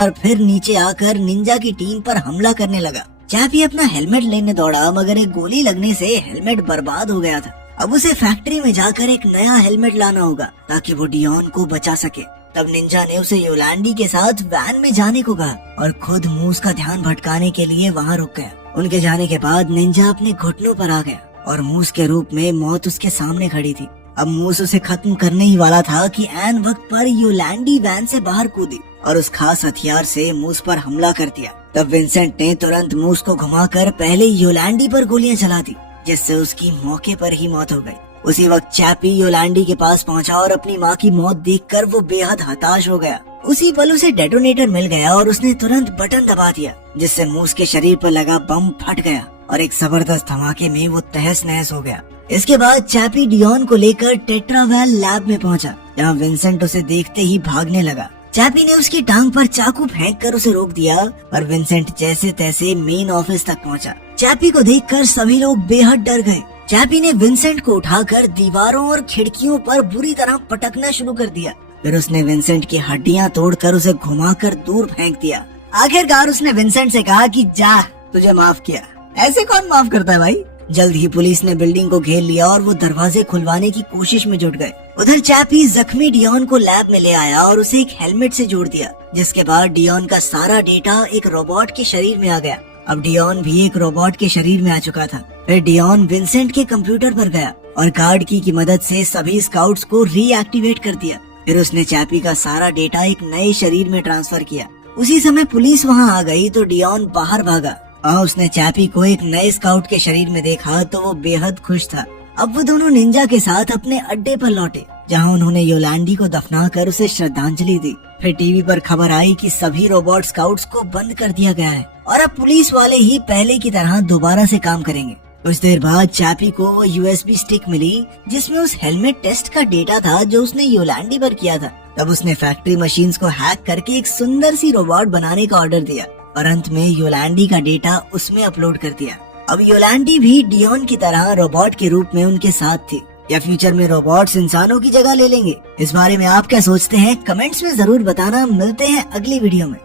और फिर नीचे आकर निंजा की टीम पर हमला करने लगा। चैपी अपना हेलमेट लेने दौड़ा मगर एक गोली लगने से हेलमेट बर्बाद हो गया था। अब उसे फैक्ट्री में जाकर एक नया हेलमेट लाना होगा ताकि वो डियोन को बचा सके। तब निंजा ने उसे योलांडी के साथ वैन में जाने को कहा और खुद मूस का ध्यान भटकाने के लिए वहाँ रुक गया। उनके जाने के बाद निंजा अपने घुटनों पर आ गया और मूस के रूप में मौत उसके सामने खड़ी थी। अब मूस उसे खत्म करने ही वाला था कि ऐन वक्त पर योलांडी वैन से बाहर कूदी और उस खास हथियार से मूस पर हमला कर दिया। तब विंसेंट ने तुरंत मूस को घुमाकर पहले योलांडी पर गोलियां चला दी, जिससे उसकी मौके पर ही मौत हो गई। उसी वक्त चैपी योलांडी के पास पहुंचा और अपनी मां की मौत देखकर वो बेहद हताश हो गया। उसी पल उसे डेटोनेटर मिल गया और उसने तुरंत बटन दबा दिया, जिससे मूस के शरीर पर लगा बम फट गया और एक जबरदस्त धमाके में वो तहस नहस हो गया। इसके बाद चैपी डियोन को लेकर टेट्रावेल लैब में पहुंचा, जहाँ विंसेंट उसे देखते ही भागने लगा। चैपी ने उसकी टांग पर चाकू फेंककर उसे रोक दिया और विंसेंट जैसे तैसे मेन ऑफिस तक पहुंचा। चैपी को देखकर सभी लोग बेहद डर गए। चैपी ने विंसेंट को उठाकर दीवारों और खिड़कियों पर बुरी तरह पटकना शुरू कर दिया। फिर उसने विंसेंट की हड्डियां तोड़कर उसे घुमाकर दूर फेंक दिया। आखिरकार उसने विंसेंट से कहा कि जा, तुझे माफ किया। ऐसे कौन माफ करता है भाई। जल्द ही पुलिस ने बिल्डिंग को घेर लिया और वो दरवाजे खुलवाने की कोशिश में जुट गए। उधर चैपी जख्मी डियोन को लैब में ले आया और उसे एक हेलमेट से जोड़ दिया, जिसके बाद डियोन का सारा डेटा एक रोबोट के शरीर में आ गया। अब डियोन भी एक रोबोट के शरीर में आ चुका था। फिर डियोन विंसेंट के कंप्यूटर पर गया और गार्ड की मदद से सभी स्काउट्स को रीएक्टिवेट कर दिया। फिर उसने चैपी का सारा डेटा एक नए शरीर में ट्रांसफर किया। उसी समय पुलिस वहाँ आ गई तो डियोन बाहर भागा और उसने चैपी को एक नए स्काउट के शरीर में देखा तो वो बेहद खुश था। अब वो दोनों निंजा के साथ अपने अड्डे पर लौटे, जहाँ उन्होंने योलांडी को दफनाकर उसे श्रद्धांजलि दी। फिर टीवी पर खबर आई कि सभी रोबोट स्काउट्स को बंद कर दिया गया है और अब पुलिस वाले ही पहले की तरह दोबारा से काम करेंगे। कुछ देर बाद चैपी को वो यूएसबी स्टिक मिली जिसमें उस हेलमेट टेस्ट का डेटा था जो उसने योलांडी पर किया था। तब उसने फैक्ट्री मशीन्स को हैक करके एक सुंदर सी रोबोट बनाने का ऑर्डर दिया और अंत में योलांडी का डेटा उसमें अपलोड कर दिया। अब योलांडी भी डियोन की तरह रोबोट के रूप में उनके साथ थी। या फ्यूचर में रोबोट्स इंसानों की जगह ले लेंगे? इस बारे में आप क्या सोचते हैं? कमेंट्स में जरूर बताना। मिलते हैं अगली वीडियो में।